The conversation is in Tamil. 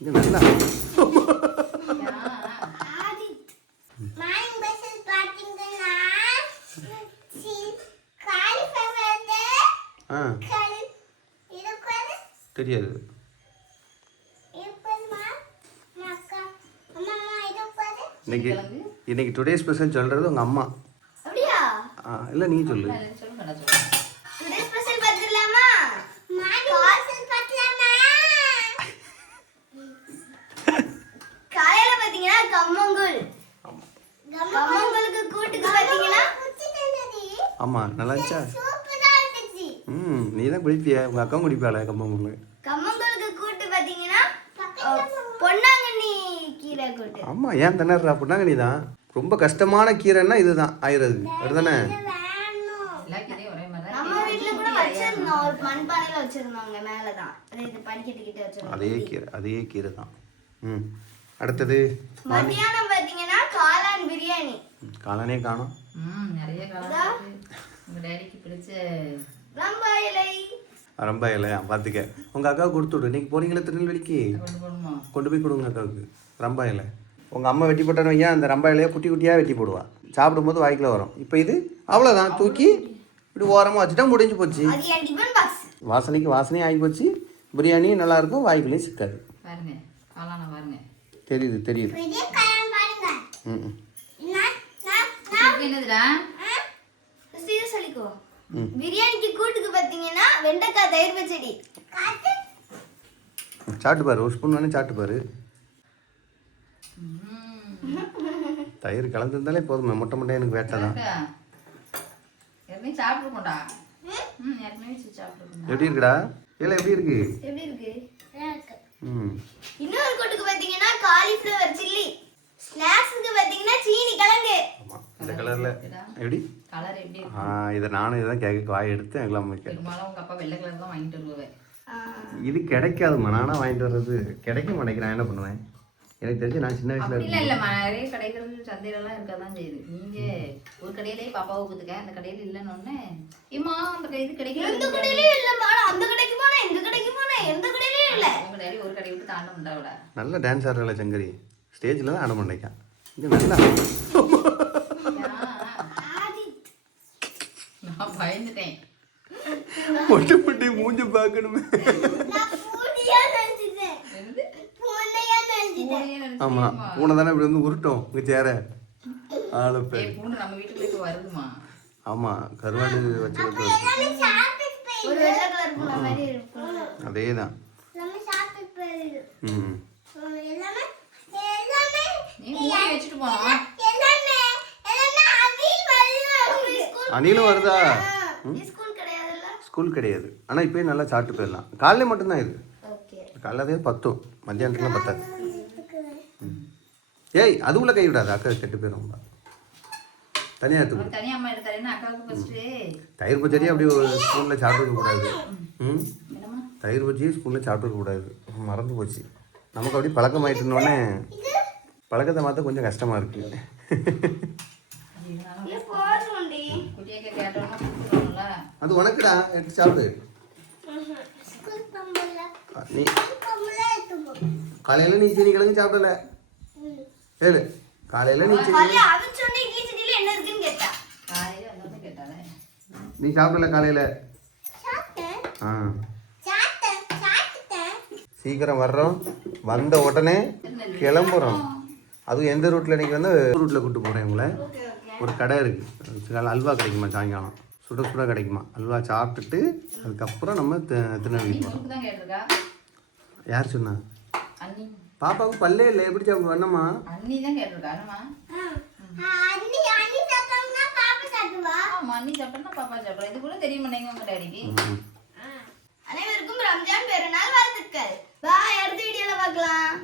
இது நல்லா தெரியாது. இன்னைக்கு இன்னைக்கு டுடே ஸ்பெஷல் சொல்றது உங்க அம்மா. இல்லை நீ சொல்லு. காலையில பாத்தீங்கன்னா கம்மங்கூழ். கம்மங்கூழுக்கு கூட்டுக்கு பாத்தீங்கன்னா ஆமா நல்லா இருந்துச்சா? நீ தான் குடிப்பிய, உங்க அக்கா குடிப்பாளே கம்மங்கூழ். கம்மங்கூழுக்கு கூட்டு பாத்தீங்கன்னா பொன்னாங்கண்ணி கீரை கூட்டு. ஆமா ஏன் திணறா? பொன்னாங்கண்ணி தான் ரொம்ப கஷ்டமான கீரைன்னா இதுதான் ஆயிரது அப்படிதானே? நம்ம வீட்ல கூட வச்சிருந்தோம், ஒரு மண்பானையில வச்சிருந்தாங்க, மேலதான் இது படிக்கட்டுக்கிட்ட வச்சிருந்தோம். அதே கீரை தான். அடுத்தது மத்தியானம் பாத்தீங்கன்னா காளான் பிரியாணி. காளானே காணோம். நிறைய காளான் உங்க டேடிக்கு பிடிச்ச ரம்பா இலை. ரம்பா இலையா? பார்த்துக்க உங்க அக்காவுக்கு கொடுத்து விடு. இன்னைக்கு போறீங்களா திருநெல்வேலிக்கு? கொண்டு போய் கொடுங்க அக்காவுக்கு ரம்பா இலை. உங்க அம்மா வெட்டி போட்டான்னு வையா, அந்த ரம்பா இலையை குட்டி குட்டியா வெட்டி போடுவா. சாப்பிடும்போது வாய்க்குள்ள வரும். இப்போ இது அவ்வளோதான், தூக்கி இப்படி ஓரமாக வச்சுட்டா முடிஞ்சு போச்சு. வாசனைக்கு வாசனையும் ஆகி போச்சு. பிரியாணி நல்லா இருக்கும், வாய்க்குள்ளேயும் சிக்காது. பாருங்க காளான பாருங்க. தெரியுது தெரியுது. என்னதுடா சொல்லிக்கோ. பிரியாணிக்கு கூட்டுக்கு பாத்தீங்கன்னா வெண்டைக்காய் தயிர் பச்சடி. சாப்பிட்டு பாரு, ஒரு ஸ்பூன் வேணும் சாப்பிட்டு பாரு. தயிர் கலந்துருந்தாலே போதுமே. மொட்டை மொட்டை எனக்கு வேட்டை தான். எப்படி இருக்குடா? இல்லை எப்படி இருக்கு? எப்படி இருக்கு? இன்னொரு கூட்டுக்கு பாத்தீங்கன்னா காலிஃப்ளவர் சில்லி. ஸ்நாக்ஸ்க்கு பாத்தீங்கன்னா சீனி கிழங்கு. ஆமா இந்த கலர்ல எப்படி? கலர் எப்படி? இதை நானும் இதான் கேட்க வாய் எடுத்து எல்லாம் உங்க அப்பா வெள்ளை கலர் தான் வாங்கிட்டு வருவேன். இது கிடைக்காதுமா, நானா வாங்கிட்டு வர்றது கிடைக்க மாட்டேங்கிறேன். என்ன பண்ணுவேன்? எனக்கு தெரிஞ்சு நான் சின்ன வயசுல இல்ல நிறைய கடைகள் சந்தையில எல்லாம் இருக்கதான் செய்யுது. நீங்க ஒரு கடையிலேயே பாப்பாவை கொடுத்துக்க, அந்த கடையில இல்லன்னு ஏமா அந்த இது கிடைக்கல. எந்த கடையிலயும் இல்லம்மா, அந்த கடைக்கு போனா இந்த கடைக்கு போனா எந்த கடையிலயும் இல்ல. உங்க டேடி ஒரு கடை விட்டு தாண்ட முடியாவிட. நல்ல டான்ஸ் ஆடுறல சங்கரி, ஸ்டேஜ்ல தான் ஆட மாட்டேங்க. இது நல்லா நான் பயந்துட்டேன். மொட்டை மொட்டை மூஞ்சி பார்க்கணுமே. ஆமா பூனை தானே இப்படி வந்து உருட்டும் உங்க சேர ஆளப்பே. பூனை நம்ம வீட்டுக்குள்ள இப்ப வருதுமா? ஆமா கருவாடு வச்சிருக்கு. அதேதான். அணிலும் வருதா? ஸ்கூல் கிடையாது. ஆனா இப்பயே நல்லா சாப்பிட்டு போயிடலாம். காலையில மட்டும்தான் இது. காலையிலே பத்தும், மத்தியானத்துலாம் பத்தாது. ஏய் அது உள்ள கை விடாது, அக்கா கெட்டு போயிடும். தனியாக எடுத்துக்கணும். தயிர் பச்சடி அப்படி ஒரு ஸ்பூனில் சாப்பிட்டுக்க கூடாது. தயிர் பச்சடியே ஸ்பூனில் சாப்பிட்டுக்க கூடாது, மறந்து போச்சு. நமக்கு அப்படி பழக்கம் ஆயிட்டுனோடனே பழக்கத்தை மாற்ற கொஞ்சம் கஷ்டமாக இருக்கு. அது உனக்குடா, எடுத்து சாப்பிடு. நீ காலையில் நீ சீனி கிழங்கு சாப்பிடல. ஏழு காலையில் நீ நீ சாப்பிடல காலையில். சீக்கிரம் வர்றோம், வந்த உடனே கிளம்புறோம். அதுவும் எந்த ரூட்டில் இன்றைக்கி வந்து ரூட்டில் கூப்பிட்டு போகிறேன் உங்களை. ஒரு கடை இருக்குது, அல்வா கிடைக்குமா சாயங்காலம், சுட சுட கிடைக்குமா. அல்வா சாப்பிட்டுட்டு அதுக்கப்புறம் நம்ம திருநெல்வேலி போகிறோம். யார் சொன்னா? பாப்பாவுக்கு பல்லே இல்லை, எப்படி சாப்பிடு வேணாமா? அண்ணி தான் கேட்டிருக்காருமா. அண்ணி சாப்பிட்டா பாப்பா சாப்பிடுறா. இது கூட தெரியுமா நீங்க உங்க டேடிக்கு? அனைவருக்கும் ரம்ஜான் பெருநாள் வாழ்த்துக்கள். பாய், அடுத்த வீடியோல பார்க்கலாம்.